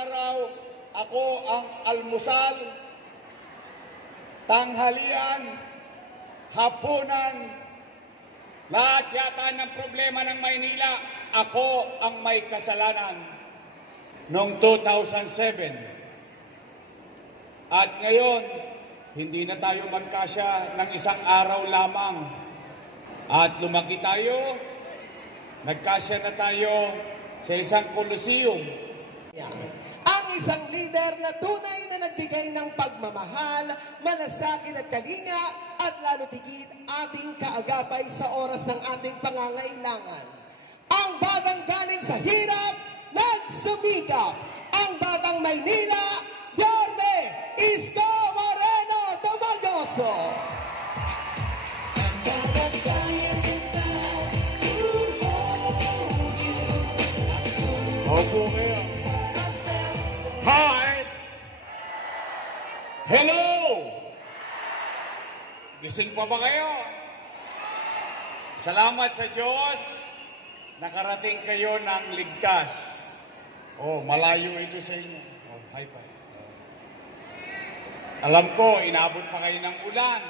araw, ako ang almusal, tanghalian, hapunan, lahat yata ng problema ng Maynila, ako ang may kasalanan noong 2007. At ngayon, hindi na tayo magkasya ng isang araw lamang. At lumaki tayo, nagkasya na tayo sa isang koloseum. Ang isang leader na tunay na nagbigay ng pagmamahal, malasakit at kalinga, at lalo tigit ating kaagapay sa oras ng ating pangangailangan. Ang batang galing sa hirap, nagsumikap. Ang batang Maynila, Yorme Isko Moreno Tomagoso. Opo kayo. Hi! Hello! Gising pa ba kayo? Salamat sa Diyos, nakarating kayo ng ligtas. Oh, malayo ito sa inyo. Oh, high five. Alam ko, inabot pa kayo ng ulan.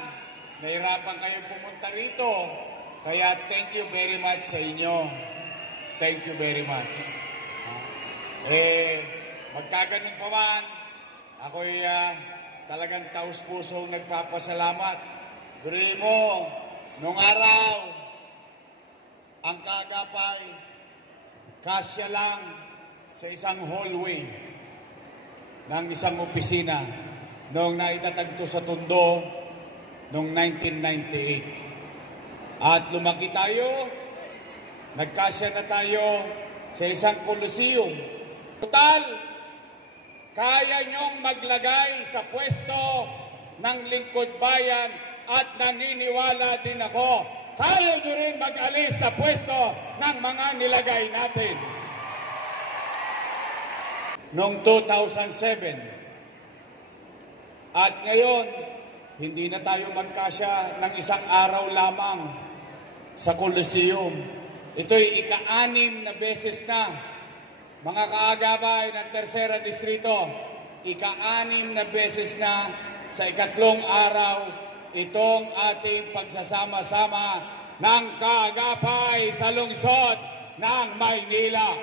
Nahirapan kayo pumunta rito. Kaya thank you very much sa inyo. Thank you very much. Magkaganon pa man, ako'y talagang taus-pusong nagpapasalamat. Duri mo, nung araw, ang kaagapay, kasya lang sa isang hallway ng isang opisina noong naitatagto sa Tondo noong 1998. At lumaki tayo, nagkasya na tayo sa isang koloseum. Total, kaya niyong maglagay sa pwesto ng lingkod bayan at naniniwala din ako, kaya niyo rin mag-alis sa pwesto ng mga nilagay natin. Noong 2007, at ngayon, hindi na tayo magkasya ng isang araw lamang sa Coliseum. Ito'y ika-6 na beses na. Mga kaagapay ng Tercera Distrito, ika-6 na beses na sa ikatlong araw itong ating pagsasama-sama ng kaagapay sa lungsod ng Maynila.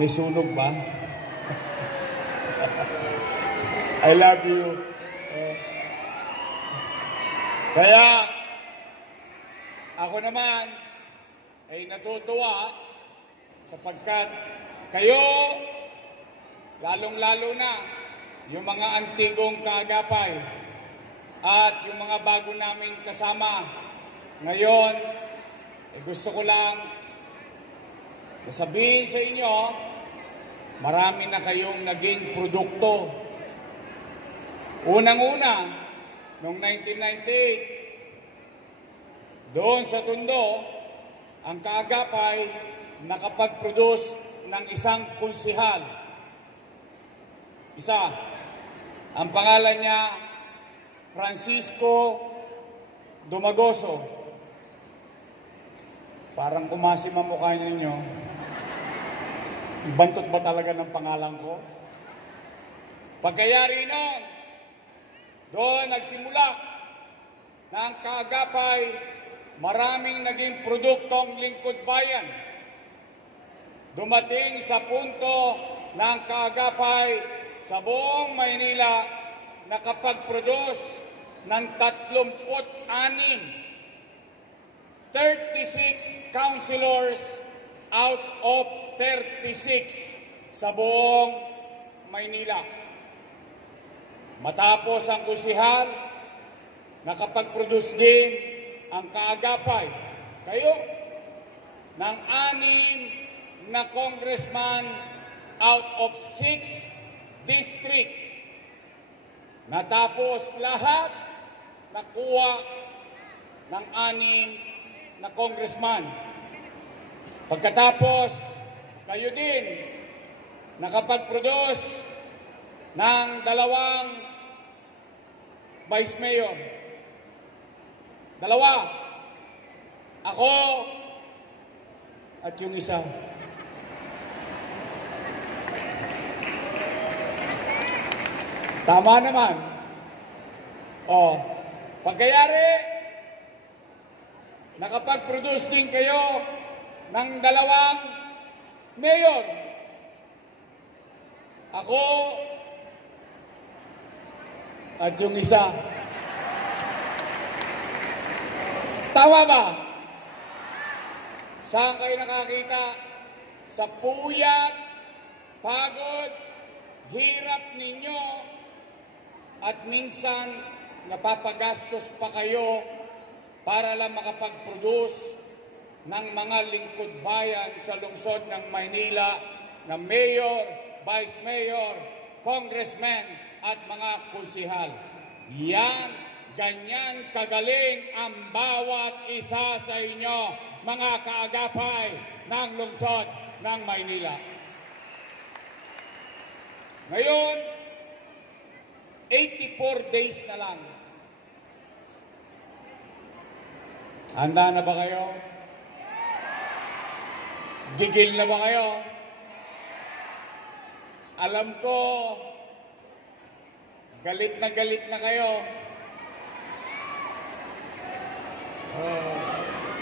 May sunog ba? I love you. Kaya, ako naman, ay natutuwa sapagkat kayo, lalong-lalo na yung mga antigong kaagapay at yung mga bago naming kasama ngayon, gusto ko lang sabihin sa inyo, marami na kayong naging produkto. Unang-una, noong 1998, doon sa Tondo, ang kaagapay nakapag-produce ng isang konsihal. Isa, ang pangalan niya, Francisco Dumagoso. Parang kumasim ang mukha ninyo. Ibantot ba talaga ng pangalan ko? Pagkayari noon, doon nagsimula na ang kaagapay, maraming naging produktong lingkod bayan. Dumating sa punto ng kaagapay sa buong Maynila nakapag-produce ng 36 councilors out of 36 sa buong Maynila. Matapos ang kusihal, nakapag-produce din ang kaagapay, kayo, ng 6 na congressman out of 6 district. Natapos lahat, nakuha ng 6 na congressman. Pagkatapos, kayo din, nakapag-produce ng 2 vice mayor. 2. Ako at yung isa. Tama naman. O, pagkayari, nakapag-produce din kayo ng 2 mayor. Ako at yung isa. Tama ba? Saan kayo nakakita? Sa puyat, pagod, hirap ninyo, at minsan napapagastos pa kayo para lang makapag-produce ng mga lingkod bayan sa lungsod ng Maynila na mayor, vice mayor, congressman at mga konsihal. Yan, ganyan kagaling ang bawat isa sa inyo, mga kaagapay ng lungsod ng Maynila. Ngayon, 84 days na lang. Handa na ba kayo? Gigil na ba kayo? Alam ko, galit na kayo.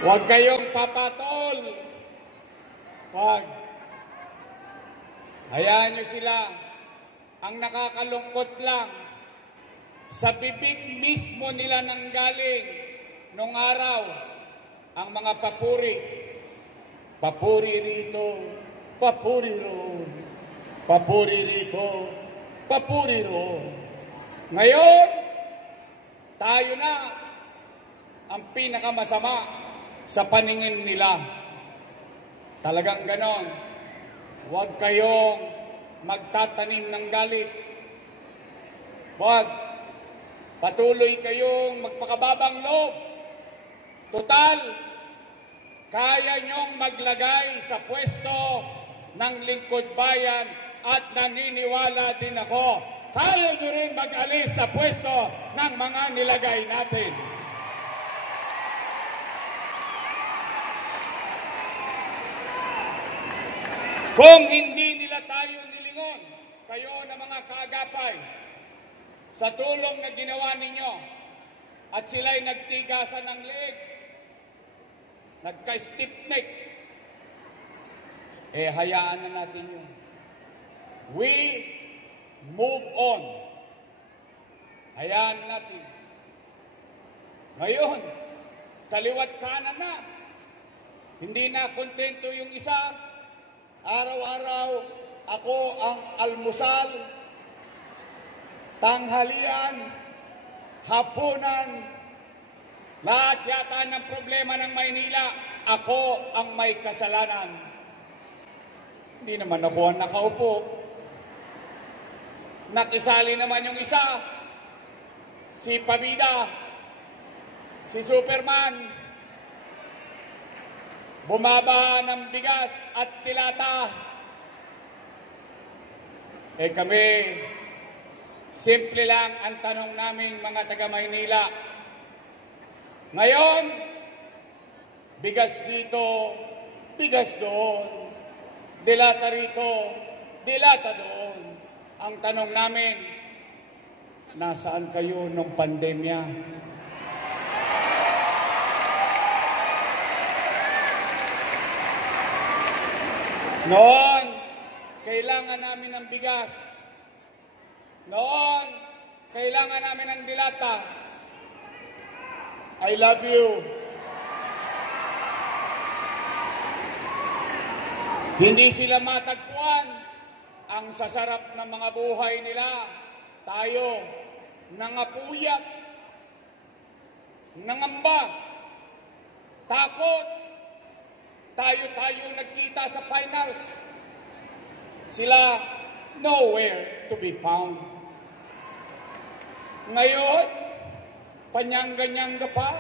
Huwag kayong papatol. Huwag. Hayaan nyo sila. Ang nakakalungkot lang, sa bibig mismo nila nanggaling nung araw ang mga papuri. Papuri rito, papuri roon. Papuri rito, papuri roon. Ngayon, tayo na ang pinakamasama sa paningin nila. Talagang ganon. Huwag kayong magtatanim ng galit. Huwag. Patuloy kayong magpakababang loob. Total, kaya nyong maglagay sa pwesto ng lingkod bayan at naniniwala din ako, kaya nyo rin mag-alis sa pwesto ng mga nilagay natin. Kung hindi nila tayo nilingon, kayo na mga kaagapay, sa tulong na ginawa ninyo, at sila'y nagtigasan ng leeg, nagka-stiff neck, hayaan na natin yun. We move on. Hayaan natin. Ngayon, kaliwat kanan na. Hindi na kontento yung isa. Araw-araw, ako ang almusal, tanghalian, hapunan, lahat yata ng problema ng Maynila, ako ang may kasalanan. Hindi naman ako ang nakaupo. Nakisali naman yung isa, si Pabida, si Superman, bumaba ng bigas at tilata. Kami, simple lang ang tanong namin mga taga-Maynila. Ngayon, bigas dito, bigas doon. Dilata rito, dilata doon. Ang tanong namin, nasaan kayo nung pandemya? Noon, kailangan namin ng bigas. Noon, kailangan namin ng dilata. I love you. Hindi sila matagpuan ang sasarap ng mga buhay nila. Tayo, nangapuyat, nangamba, takot. Tayo nagkita sa finals. Sila, nowhere to be found. Ngayon, panyangga-nyangga pa.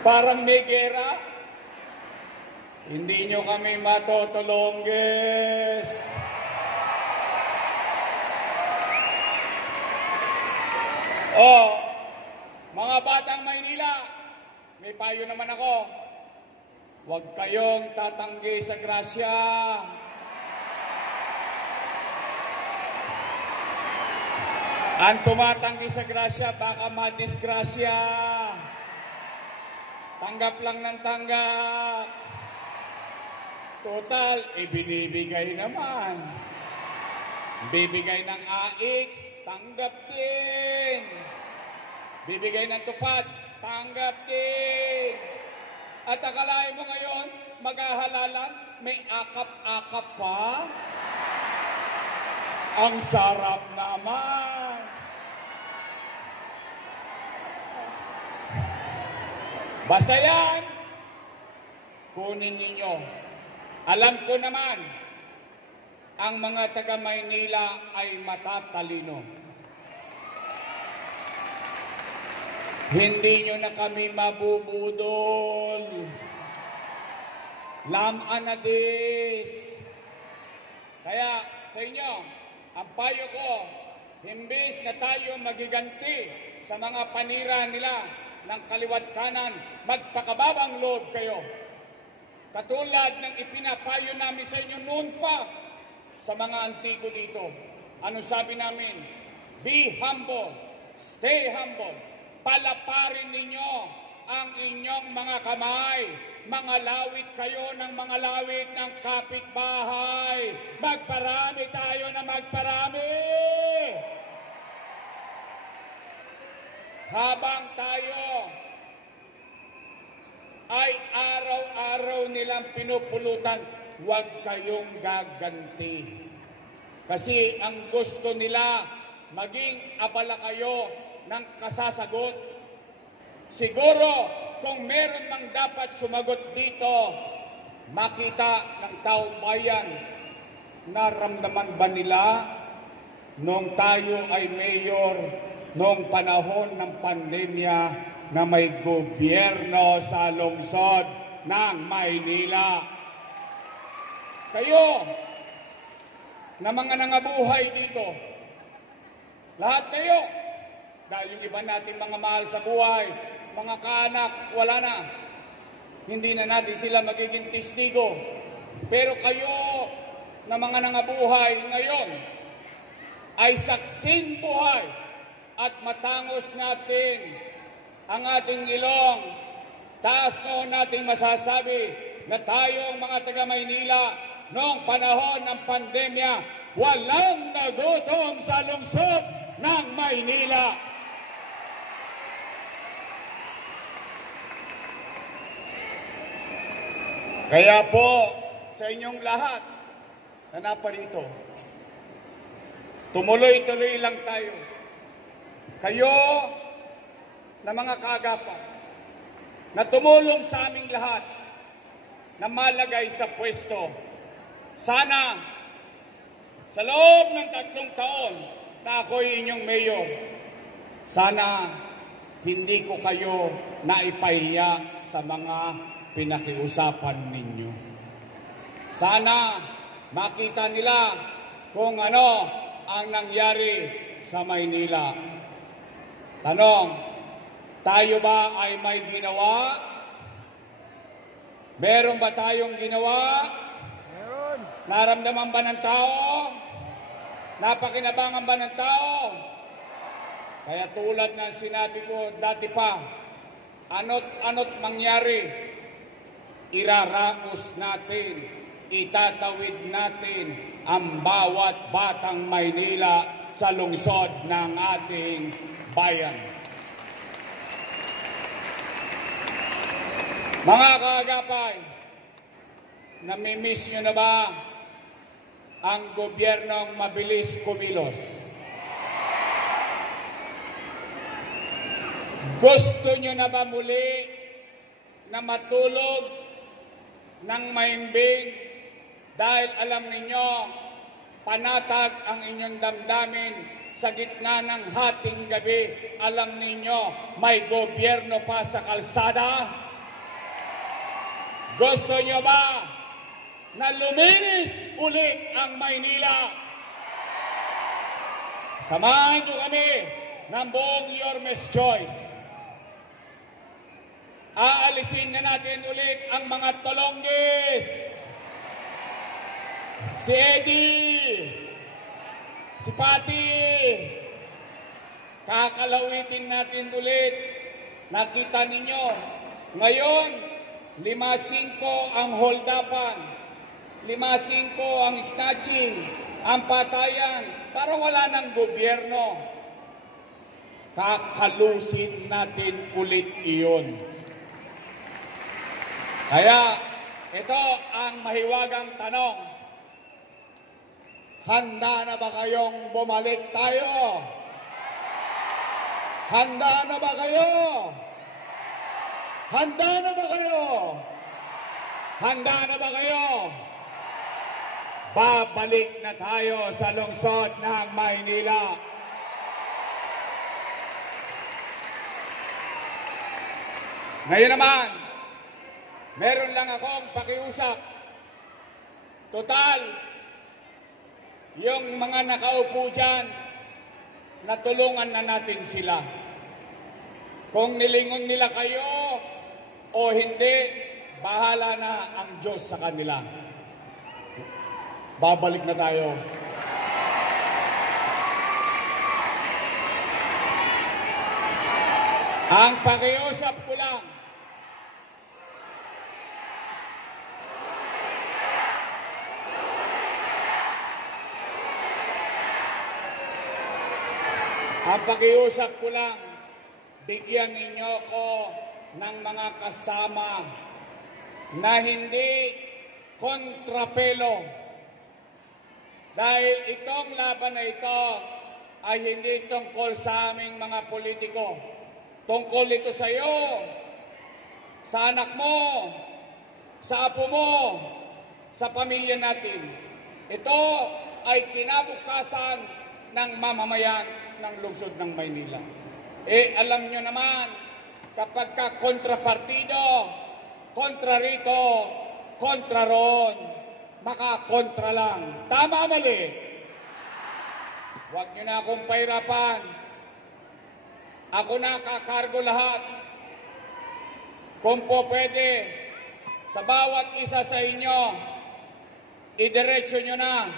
Parang may gera. Hindi nyo kami matotolongges. Mga batang Maynila, may payo naman ako. Huwag kayong tatanggi sa grasya. Ang tumatanggi sa grasya, baka madisgrasya. Tanggap lang ng tanggap. Total, ibinibigay naman. Bibigay ng AX, tanggap din. Bibigay ng tupad, tanggap din. At akalain mo ngayon, maghahalalan, may akap-akap pa? Ang sarap naman. Basta yan, kunin ninyo. Alam ko naman, ang mga taga Maynila ay matatalino. Hindi nyo na kami mabubudol. Lamanadis. Kaya sa inyo, ang payo ko, imbis na tayo magiganti sa mga panira nila ng kaliwat kanan, magpakababang loob kayo. Katulad ng ipinapayo namin sa inyo noon pa sa mga antigo dito. Ano sabi namin? Be humble, stay humble. Palaparin ninyo ang inyong mga kamay. Mga lawit kayo ng mga lawit ng kapitbahay. Magparami tayo na magparami. Habang tayo ay araw-araw nilang pinupulutan, huwag kayong gaganti. Kasi ang gusto nila, maging abala kayo ng kasasagot. Siguro, kung meron mang dapat sumagot dito, makita ng taong bayan, naramdaman ba nila nung tayo ay mayor, nung panahon ng pandemya na may gobyerno sa lungsod ng Maynila? Kayo, na mga nangabuhay dito, lahat kayo, dahil yung iba natin mga mahal sa buhay, mga kaanak, wala na. Hindi na natin sila magiging testigo. Pero kayo na mga nangabuhay ngayon ay saksing buhay at matangos natin ang ating ilong. Taas noon natin masasabi na tayong mga taga Maynila noong panahon ng pandemya, walang nagutom sa lungsod ng Maynila. Kaya po, sa inyong lahat na naparito, tumuloy-tuloy lang tayo. Kayo na mga kaagapan, na tumulong sa aming lahat, na malagay sa pwesto. Sana, sa loob ng 3 taon na ako'y inyong mayor, sana hindi ko kayo naipahiya sa mga pinakiusapan ninyo. Sana makita nila kung ano ang nangyari sa Maynila. Tanong, tayo ba ay may ginawa? Meron ba tayong ginawa? Meron. Naramdaman ba ng tao? Napakinabangan ba ng tao? Kaya tulad ng sinabi ko dati pa, ano't mangyari, iraraos natin, itatawid natin ang bawat batang Maynila sa lungsod ng ating bayan. Mga kaagapay, namimiss nyo na ba ang gobyernong mabilis kumilos? Gusto nyo na ba muli na matulog ng mahimbing dahil alam ninyo, panatag ang inyong damdamin sa gitna ng hating gabi. Alam ninyo, may gobyerno pa sa kalsada. Gusto nyo ba na luminis ulit ang Maynila? Samahan nyo kami ng buong Yormes Choice. Aalisin na natin ulit ang mga tolonggis. Si Eddie, si Patty, kakalawitin natin ulit. Nakita ninyo, ngayon, 5-5 ang hold-upan, 5-5 ang snatching, ang patayan, para wala ng gobyerno. Kakalusin natin ulit iyon. Kaya, ito ang mahiwagang tanong. Handa na ba kayong bumalik tayo? Handa na ba kayo? Handa na ba kayo? Handa na ba kayo? Babalik na tayo sa lungsod ng Maynila. Ngayon naman, meron lang akong pakiusap. Total, yung mga nakaupo dyan, natulungan na natin sila. Kung nilingon nila kayo o hindi, bahala na ang Diyos sa kanila. Babalik na tayo. Ang pakiusap ko lang, bigyan ninyo ko ng mga kasama na hindi kontrapelo. Dahil itong laban na ito ay hindi tungkol sa aming mga politiko. Tungkol ito sa iyo, sa anak mo, sa apo mo, sa pamilya natin. Ito ay kinabukasan ng mamamayan ng lungsod ng Maynila. Alam nyo naman, kapag ka kontrapartido, kontra rito, kontra ron, makakontra lang. Tama, mali? Huwag nyo na akong pahirapan. Ako na kakargo lahat. Kung po pwede, sa bawat isa sa inyo, idiretso nyo na,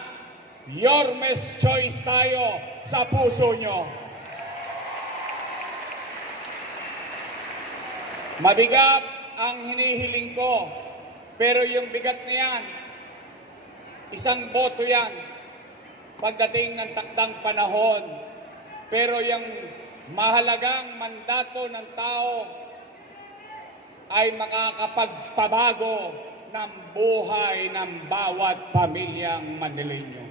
Yormes choice tayo sa puso nyo. Mabigat ang hinihiling ko, pero yung bigat niyan, isang boto yan pagdating ng takdang panahon. Pero yung mahalagang mandato ng tao ay makakapagpabago ng buhay ng bawat pamilyang Manileño.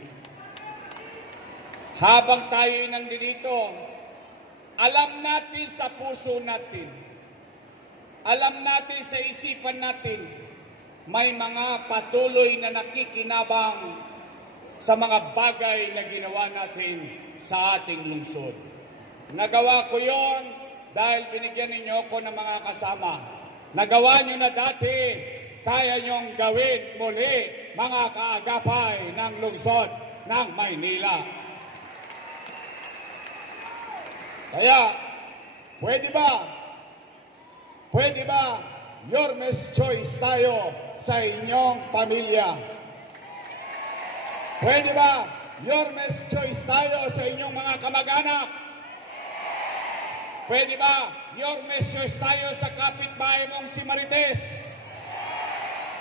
Habang tayo'y nandito, alam natin sa puso natin, alam natin sa isipan natin, may mga patuloy na nakikinabang sa mga bagay na ginawa natin sa ating lungsod. Nagawa ko yon dahil binigyan ninyo ko ng mga kasama. Nagawa nyo na dati, kaya nyong gawin muli, mga kaagapay ng lungsod ng Maynila. Kaya, pwede ba Yormes choice tayo sa inyong pamilya? Pwede ba Yormes choice tayo sa inyong mga kamag-anak? Pwede ba Yormes choice tayo sa kapitbahay mong si Marites?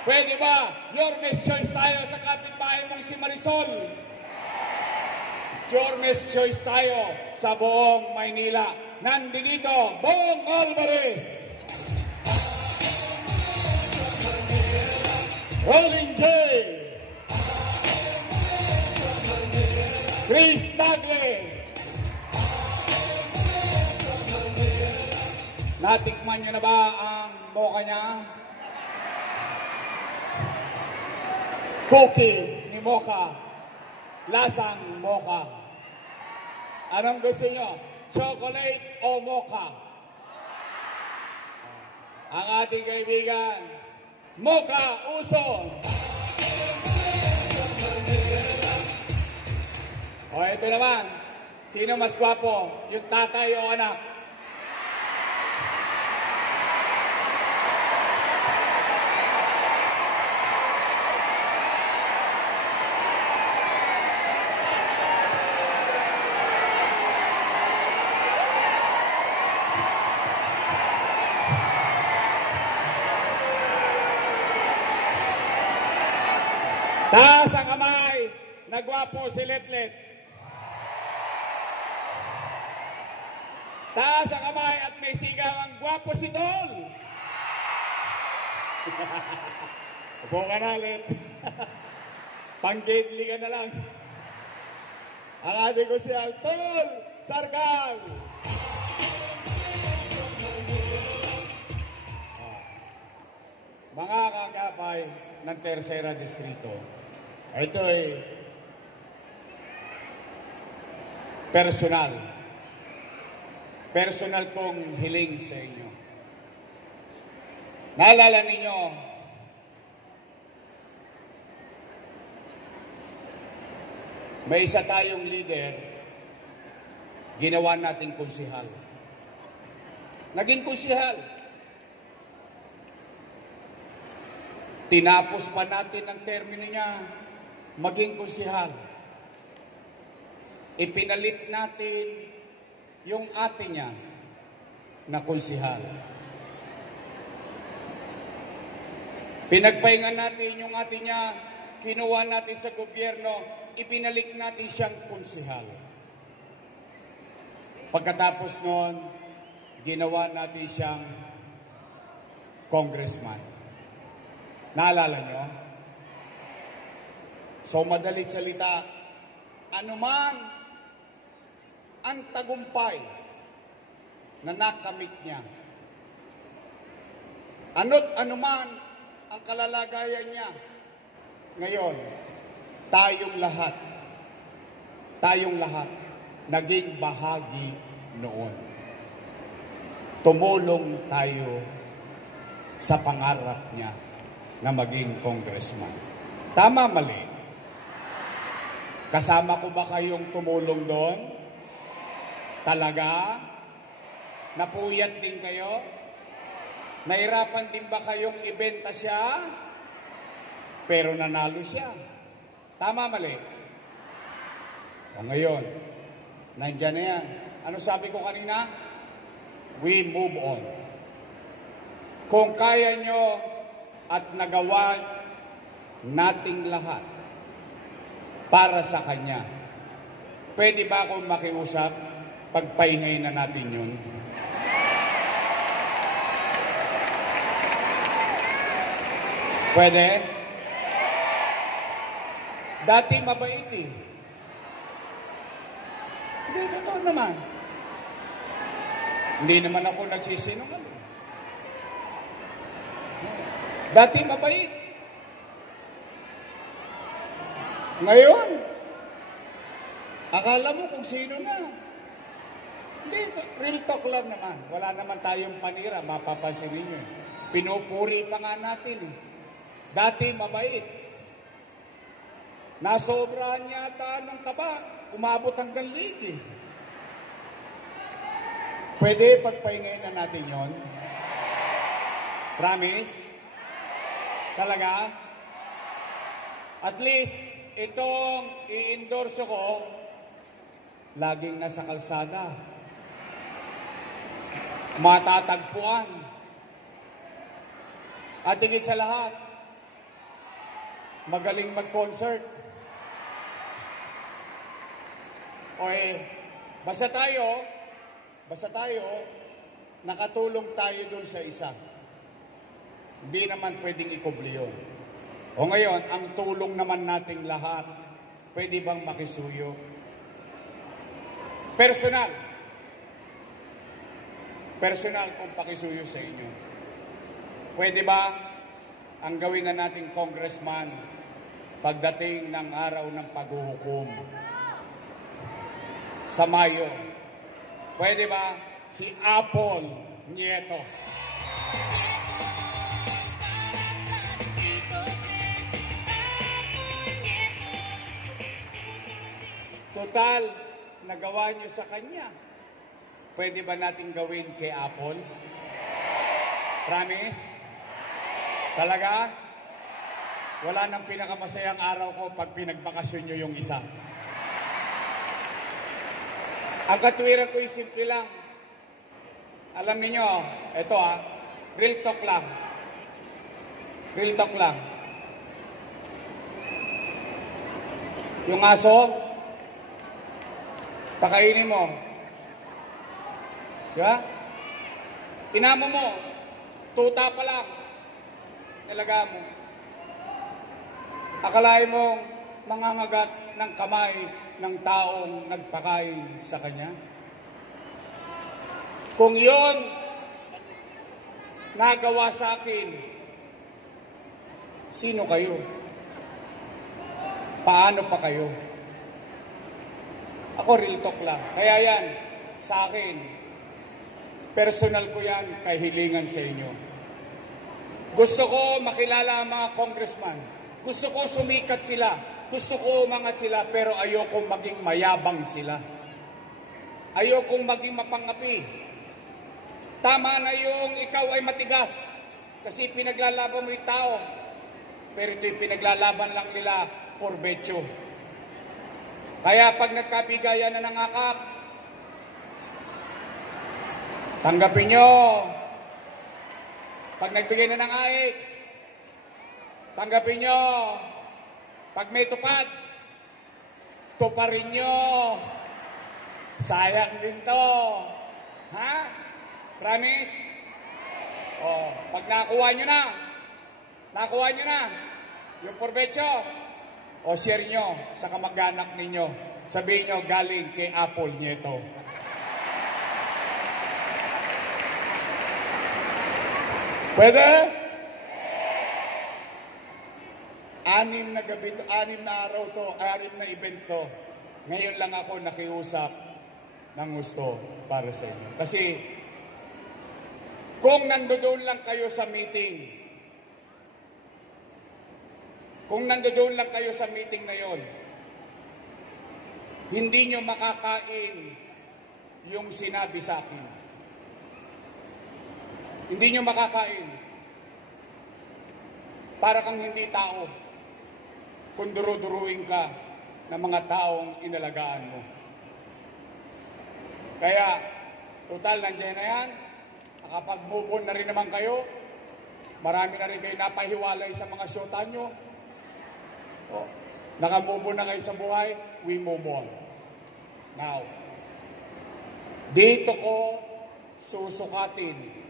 Pwede ba Yormes choice tayo sa kapitbahay mong si Marisol? Yormes choice tayo sa buong Maynila. Nandito, Bong Alvarez, Rolling J, Chris Tagle. Natikman niyo na ba ang mocha niya? Cookie ni mocha. Lasang mocha. Anong gusto niyo? Chocolate o mocha? Ang ating kaibigan, Mocha Uso. O, ito naman. Sino mas gwapo? Yung tatay o anak? Taas ang kamay, nagwapo si Letlet. Taas ang kamay at may sigaw ang gwapo si Tol. Upo ka na, Let. Pang-gately ka na lang. Ang ating ko si Altol Sargal. Mga kagapay ng Tercera Distrito, ito ay personal kong hiling sa inyo. Naalala ninyo, may isa tayong leader, ginawa nating konsihal. Naging konsihal. Tinapos pa natin ang termino niya, maging konsihal. Ipinalit natin yung ate niya na konsihal. Pinagpahingan natin yung ate niya, kinuha natin sa gobyerno, ipinalik natin siyang konsihal. Pagkatapos noon, ginawa natin siyang congressman. Naalala nyo? So, madalit salita, anuman ang tagumpay na nakamit niya, ano't anuman ang kalalagayan niya, ngayon, tayong lahat, naging bahagi noon. Tumulong tayo sa pangarap niya na maging congressman. Tama, mali? Kasama ko ba kayong tumulong doon? Talaga? Napuyat din kayo? Nahirapan din ba kayong ibenta siya? Pero nanalo siya. Tama, mali? O ngayon, nandyan na yan. Ano sabi ko kanina? We move on. Kung kaya nyo at nagawa nating lahat para sa Kanya, pwede ba akong makiusap? Pagpahingay na natin yun. Pwede? Dati mabait eh. Hindi, totoo naman. Hindi naman ako nagsisinungaling. Dati mabait. Ngayon, akala mo kung sino na. Hindi, real talk lang naman. Wala naman tayong panira, mapapansin ninyo. Pinupuri pa nga natin eh. Dati mabait. Nasobrahan yata ng taba, umabot hanggang lig eh. Pwede pagpahingay na natin yon? Promise? Talaga? At least, itong i-endorse ko, laging nasa kalsada. Matatagpuan. At higit sa lahat, magaling mag-concert. O basta tayo, nakatulong tayo dun sa isa. Hindi naman pwedeng ikubli yun. O ngayon, ang tulong naman nating lahat, pwede bang makisuyo? Personal kung pakisuyo sa inyo. Pwede ba ang gawin na nating congressman pagdating ng araw ng paghuhukom sa Mayo? Pwede ba si Apple Nieto? Total, nagawa niyo sa kanya. Pwede ba natin gawin kay Apple? Promise? Talaga? Wala nang pinakamasayang araw ko pag pinagbakasyon niyo yung isa. Ang katwiran ko simple lang. Alam niyo, ito real talk lang. Real talk lang. Yung aso, pakainin mo. Diba? Inamo mo, tuta pa lang, nalaga mo. Akalain mong mangangagat ng kamay ng taong nagpakain sa kanya? Kung yon nagawa sa akin, sino kayo? Paano pa kayo? Ako real talk lang. Kaya yan, sa akin, personal ko yan, kahilingan sa inyo. Gusto ko makilala ang mga congressman. Gusto ko sumikat sila. Gusto ko umangat sila, pero ayokong maging mayabang sila. Ayokong maging mapangapi. Tama na yung ikaw ay matigas. Kasi pinaglalaban mo yung tao. Pero ito'y pinaglalaban lang nila por betyo. Kaya pag nagkabigayan na ng akap, tanggapin nyo. Pag nagbigay na ng AX, tanggapin nyo. Pag may tupad, tuparin nyo. Sayang din to. Ha? Promise? O, pag nakuha nyo na, yung porbecho, o share nyo sa kamag-anak ninyo. Sabihin nyo, galing kay Apple Nieto. Pwede? 6 na gabi, 6 na araw to, 6 na event to. Ngayon lang ako nakiusap ng gusto para sa inyo. Kasi, kung nandoon lang kayo sa meeting, na yon, hindi nyo makakain yung sinabi sa akin. Hindi nyo makakain. Para kang hindi tao kung duru-duruin ka ng mga taong inalagaan mo. Kaya, total, nandiyan na yan. Nakapag-move on na rin naman kayo. Marami na rin kayo napahiwalay sa mga syota nyo. Naka-move on na kayo sa buhay, we move on. Now, dito ko susukatin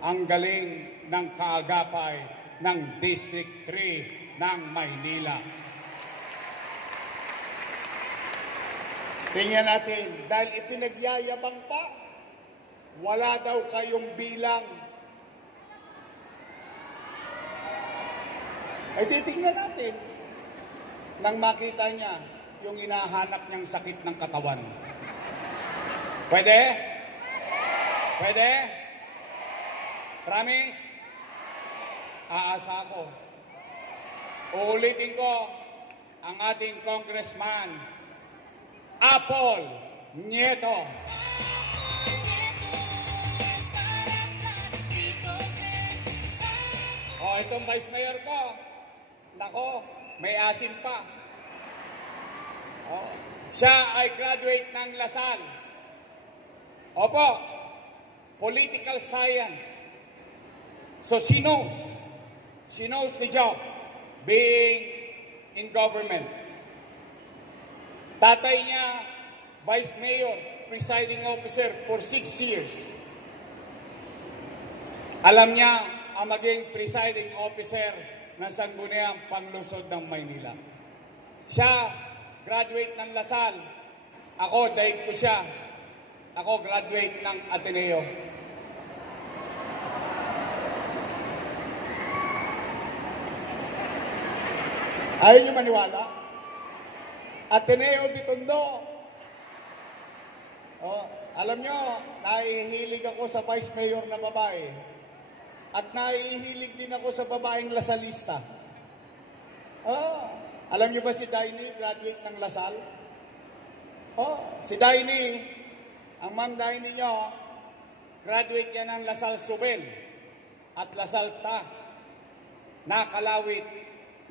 ang galing ng kaagapay ng District 3 ng Maynila. Tingnan natin, dahil ipinagyayabang pa, wala daw kayong bilang. Ay titingnan natin nang makita niya yung hinahanap niyang sakit ng katawan. Pwede? Pwede? Promise? Aasa ako. Uulitin ko ang ating congressman, Apple Nieto. O, itong vice mayor ko, nako, may asin pa. O, siya ay graduate ng Lasal. Opo, political science. So she knows the job, being in government. Tatay niya, vice mayor, presiding officer for 6 years. Alam niya ang maging presiding officer ng Sangguniang Panlungsod ng Maynila. Siya, graduate ng Lasal. Ako, daig ko siya. Ako, graduate ng Ateneo. Ayaw niyo maniwala? Ateneo de Tondo. Oh, alam niyo, nahihilig ako sa vice mayor na babae. At nahihilig din ako sa babaeng Lasalista. Oh, alam niyo ba si Daini, graduate ng Lasal? Oh, si Daini, ang Ma'am Daini niyo, graduate yan ng Lasal Subel at Lasal Ta, nakalawit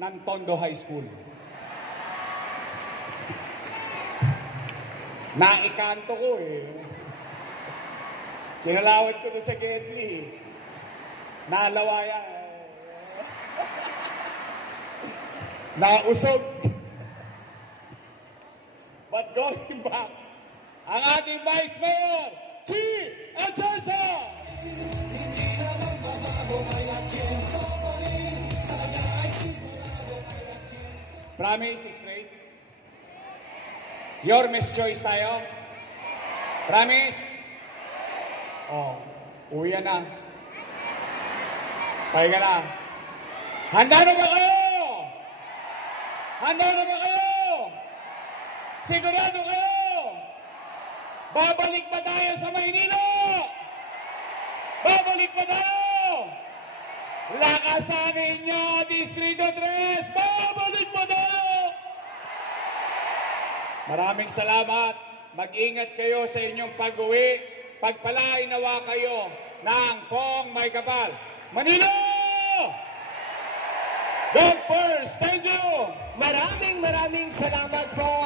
ng Tondo High School. Naikanto ko eh. Kinalawit ko doon sa Gedli. Nalawayan. Nausog. going back, ang ating Vice Mayor, Chi Atienza! Promise, straight? Your Miss Choice tayo? Promise? Oh, uwi na. Pahinga na. Handa na ba kayo? Handa na ba kayo? Sigurado kayo? Babalik ba tayo sa Maynila? Babalik ba tayo? Lakasanin niyo, Distrito 3! Babalik ba tayo? Maraming salamat. Mag-ingat kayo sa inyong pag-uwi. Pagpalain nawa kayo ng Pong May Kapal. Manila! God first! Thank you! Maraming salamat po